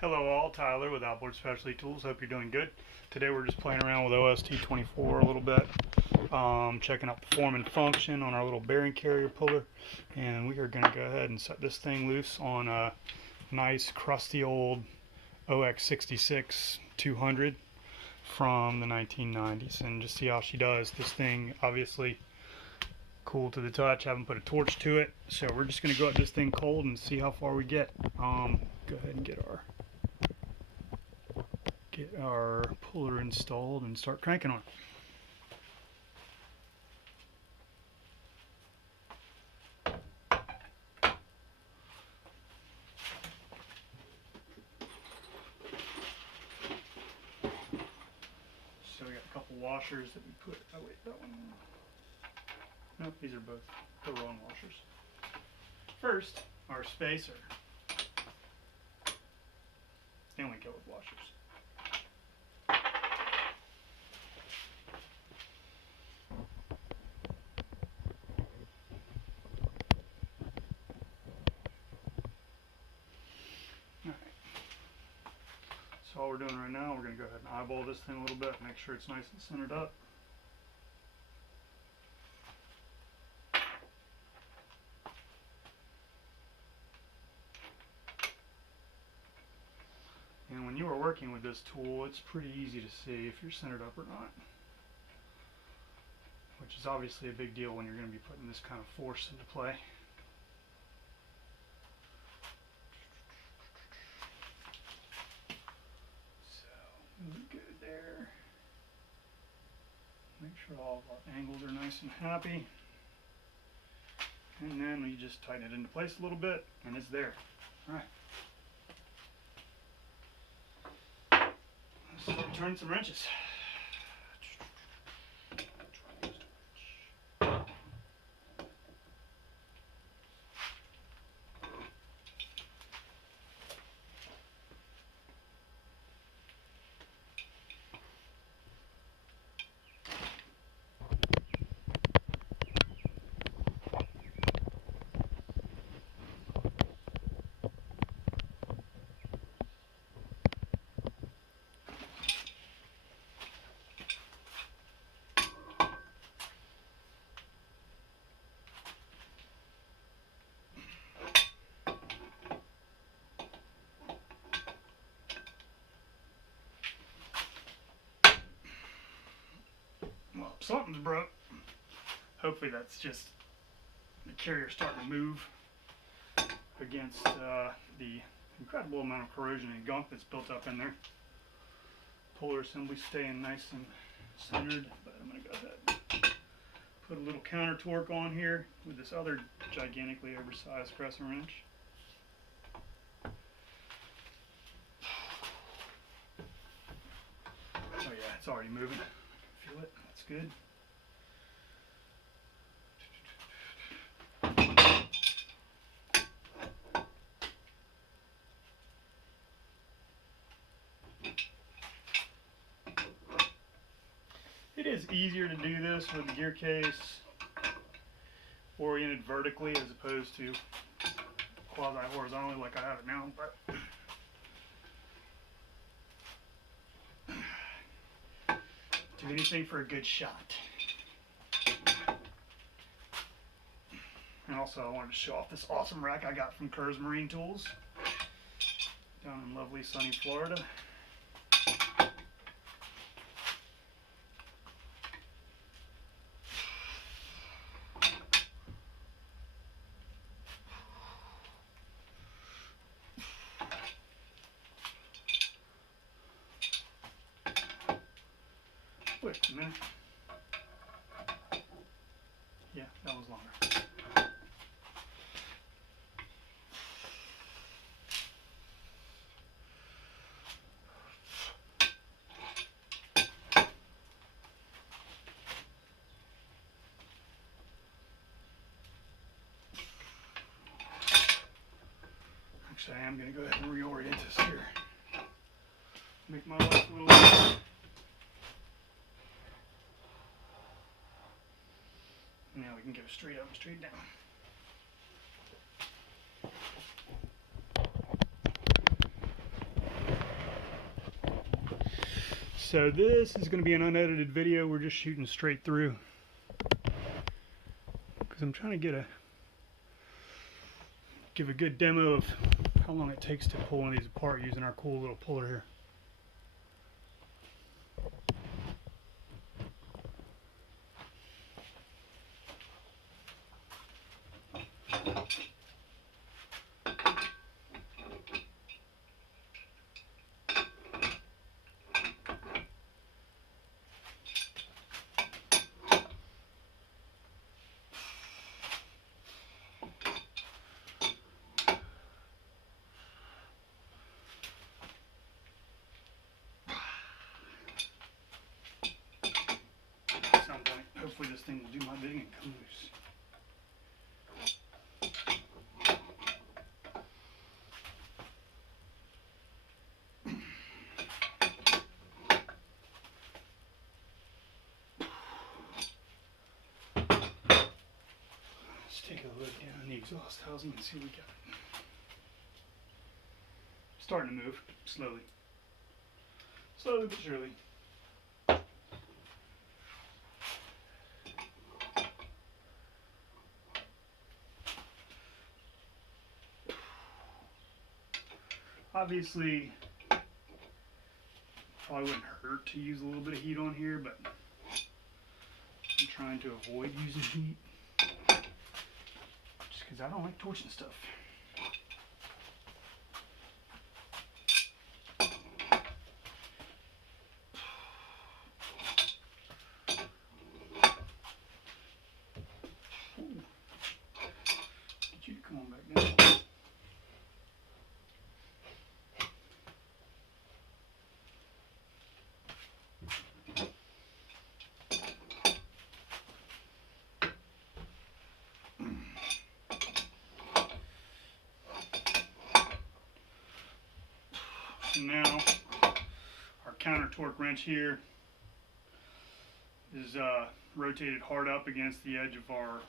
Hello all, Tyler with Outboard Specialty Tools. Hope you're doing good. Today we're just playing around with OST-0024 a little bit, checking out the form and function on our little bearing carrier puller, and we are going to go ahead and set this thing loose on a nice crusty old OX66-200 from the 1990s and just see how she does. This thing obviously cool to the touch. Haven't put a torch to it, so we're just going to go at this thing cold and see how far we get. Go ahead and get our puller installed and start cranking on it. So we got a couple washers that we put, oh wait, that one, nope, these are both the wrong washers. First, our spacer. They only go with washers. So all we're doing right now, we're going to go ahead and eyeball this thing a little bit, make sure it's nice and centered up. And when you are working with this tool, it's pretty easy to see if you're centered up or not, which is obviously a big deal when you're going to be putting this kind of force into play. Good there. Make sure all of our angles are nice and happy. And then we just tighten it into place a little bit and it's there. Alright. Let's start turning some wrenches. Well, something's broke. Hopefully that's just the carrier starting to move against the incredible amount of corrosion and gunk that's built up in there. Puller assembly staying nice and centered, but I'm going to go ahead and put a little counter torque on here with this other gigantically oversized crescent wrench. Oh yeah, it's already moving. I can feel it. That's good. It is easier to do this with the gear case oriented vertically as opposed to quasi-horizontally like I have it now, but do anything for a good shot. And also I wanted to show off this awesome rack I got from Kerr's Marine Tools down in lovely sunny Florida. Wait a minute. Yeah, that was longer. Actually, I am going to go ahead and reorient this here. Make my life a little easier. Now we can go straight up and straight down. So this is going to be an unedited video. We're just shooting straight through because I'm trying to give a good demo of how long it takes to pull one of these apart using our cool little puller here. At some point, hopefully this thing will do my bidding and come loose. Let's take a look down the exhaust housing and see what we got. Starting to move slowly. Slowly but surely. Obviously, probably wouldn't hurt to use a little bit of heat on here, but I'm trying to avoid using heat just because I don't like torching stuff. Ooh. Get you to come on back down. So now our counter torque wrench here is rotated hard up against the edge of our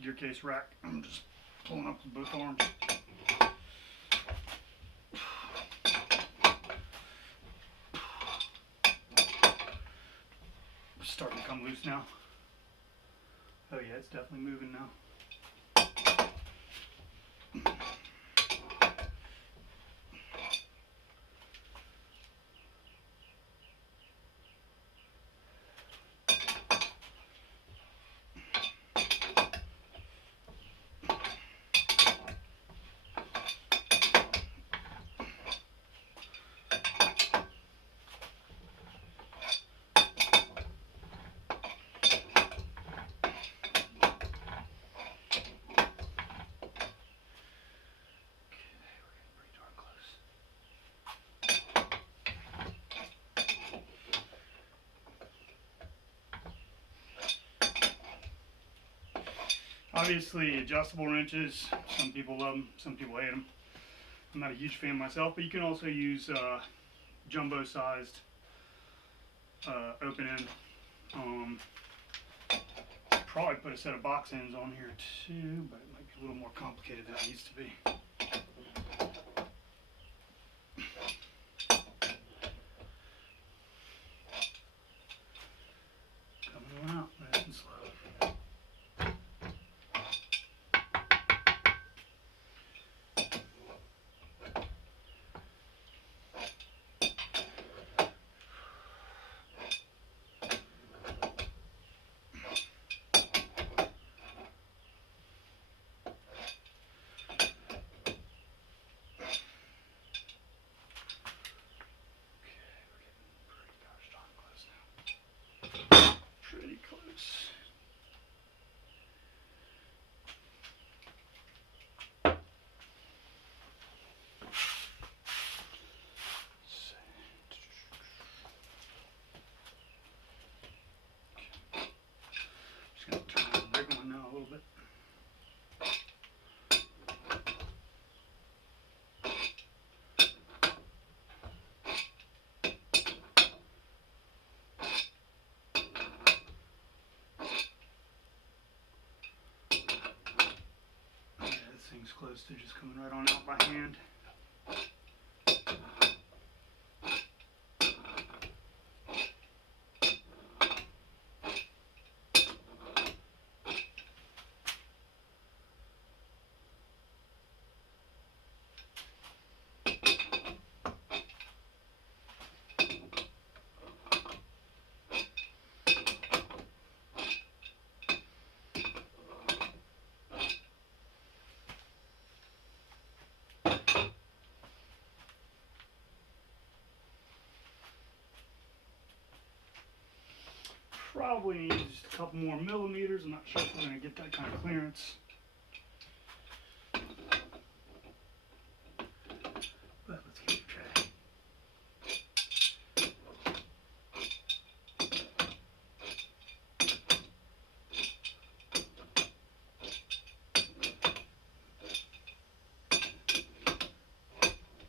gear case rack. I'm just pulling up with both arms. It's starting to come loose now. Oh yeah, it's definitely moving now. Obviously, adjustable wrenches, some people love them, some people hate them. I'm not a huge fan myself, but you can also use jumbo-sized open end. Probably put a set of box ends on here too, but it might be a little more complicated than it needs to be. Coming out nice and slow. Pretty close. Just gonna turn on the big one now a little bit. Thing's close to just coming right on out by hand. probably need just a couple more millimeters. I'm not sure if we're going to get that kind of clearance. But let's give it a try.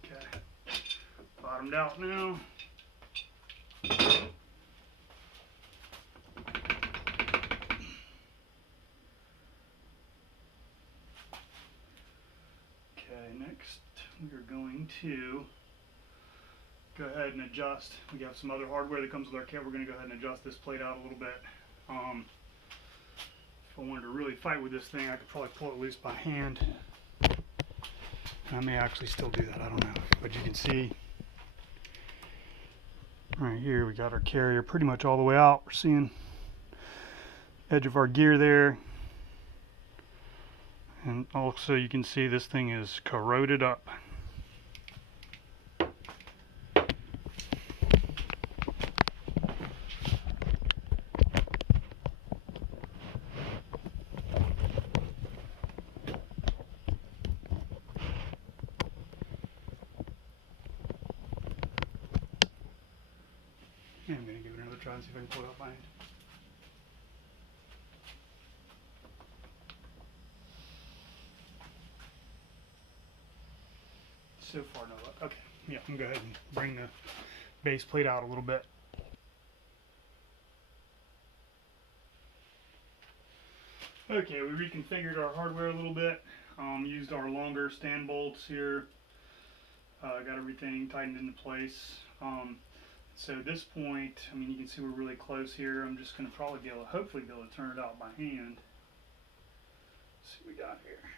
Okay, bottomed out now. Next, we are going to go ahead and adjust. We got some other hardware that comes with our kit. We're going to go ahead and adjust this plate out a little bit. If I wanted to really fight with this thing, I could probably pull it loose by hand. I may actually still do that, I don't know. But you can see right here we got our carrier pretty much all the way out. We're seeing edge of our gear there. And also you can see this thing is corroded up. And I'm going to give it another try and see if I can pull it out by hand. So far, no luck. Okay, yeah, I'm going to go ahead and bring the base plate out a little bit. Okay, we reconfigured our hardware a little bit. Used our longer stand bolts here. Got everything tightened into place. So at this point, I mean, you can see we're really close here. I'm just going to probably be able to, hopefully be able to turn it out by hand. Let's see what we got here.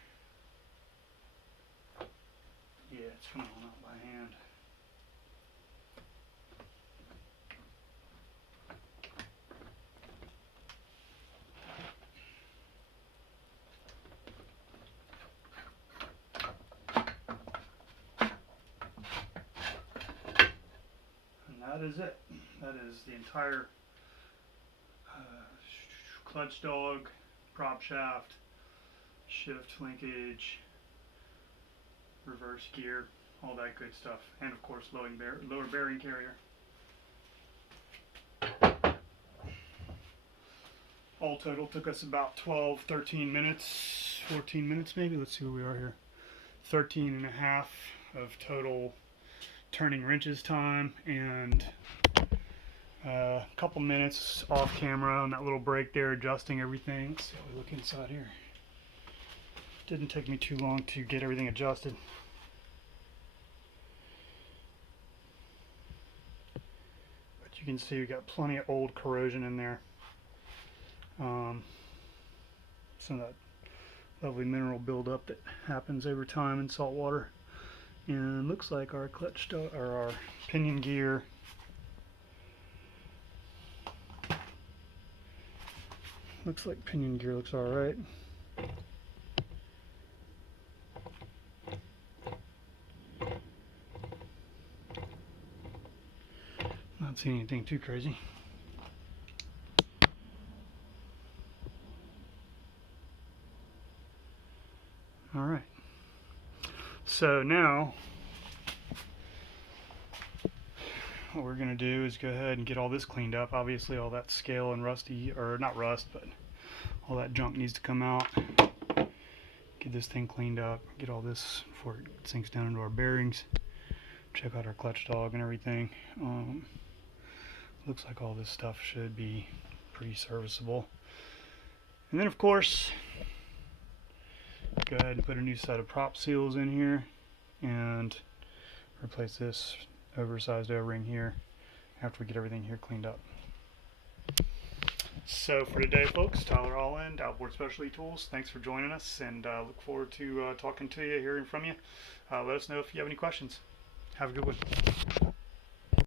Yeah, it's coming on out by hand. And that is it. That is the entire clutch dog, prop shaft, shift linkage, reverse gear, all that good stuff, and of course lower bearing carrier. All total took us about 12, 13 minutes, 14 minutes maybe. Let's see where we are here. 13 and a half of total turning wrenches time, and a couple minutes off camera on that little break there adjusting everything. Let's see how we look inside here. Didn't take me too long to get everything adjusted. But you can see we got plenty of old corrosion in there. Some of that lovely mineral buildup that happens over time in salt water. And looks like our clutch or our pinion gear looks all right. Not seeing anything too crazy. All right. So now what we're going to do is go ahead and get all this cleaned up. Obviously all that scale and rusty, or not rust, but all that junk needs to come out. Get this thing cleaned up, get all this before it sinks down into our bearings. Check out our clutch dog and everything. Looks like all this stuff should be pretty serviceable. And then of course, go ahead and put a new set of prop seals in here and replace this oversized O-ring here after we get everything here cleaned up. So for today, folks, Tyler Holland, Outboard Specialty Tools. Thanks for joining us, and look forward to talking to you, hearing from you. Let us know if you have any questions. Have a good one.